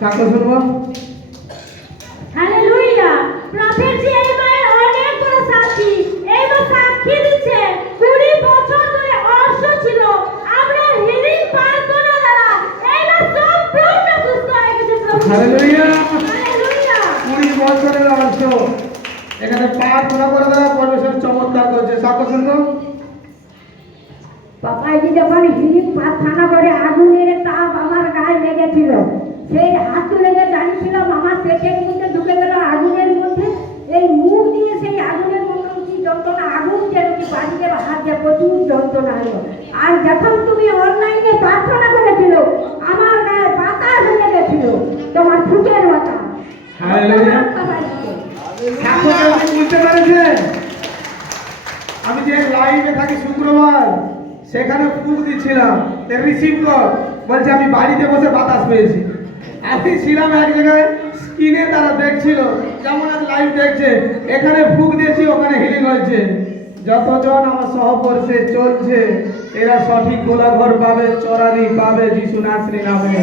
সাক্ষ্য শুনবো। Hallelujah. Prophet জি এইবার অনেক বড় সাক্ষী। এইবার সাক্ষী দিচ্ছে 20 বছর ধরে অসুস্থ ছিল। আমরা হিলিং প্রার্থনা দ্বারা এইবার সম্পূর্ণ সুস্থ হয়ে গেছে প্রভু। হালেলুয়া। হালেলুয়া। 20 বছরের অর্থ এখানে প্রার্থনা করে দেওয়া পরিবেশের চমৎকার করছে। সাক্ষ্য শুনবো। পাপাইজি যখন হিলিং প্রার্থনা করে আগুনের তাপ আমার গায়ে লেগেছিল, সেই হাত লেগে দাঁড়িয়েছিল, আমার পেটের মধ্যে ঢুকে গেল আগুনের মধ্যে। এই মুখ দিয়ে সেই আগুনের মধ্যে কি যন্ত্রণা, আগুন যেরকম বাড়িতে হাত দিয়ে প্রচুর যন্ত্রণা হলো। আর যখন তুমি অনলাইনে প্রার্থনা করেছিল, আমার গায়ে বাতাস হয়ে গেছিল, তোমার ফুটের বাতাস। হালেলুয়া। সাক্ষ্য আপনি বুঝতে পেরেছেন? আমি যে লাইভে থাকি শুক্রবার, সেখানে ফুক দিচ্ছিলাম, রিসিভ কর বলছে আমি বাড়িতে বসে বাতাস পেয়েছি। আমি ছিলাম এক জায়গায়, স্ক্রিনে তারা দেখছিল, যেমন আজ লাইভ দেখছে, এখানে ফুক দিয়েছি, ওখানে হিলিং হয়েছে। যতজন আমার সহবর্ষে চলছে, এরা সঠিক গোলাঘর পাবে, চরানি পাবে, যিশু নাসরি নামে।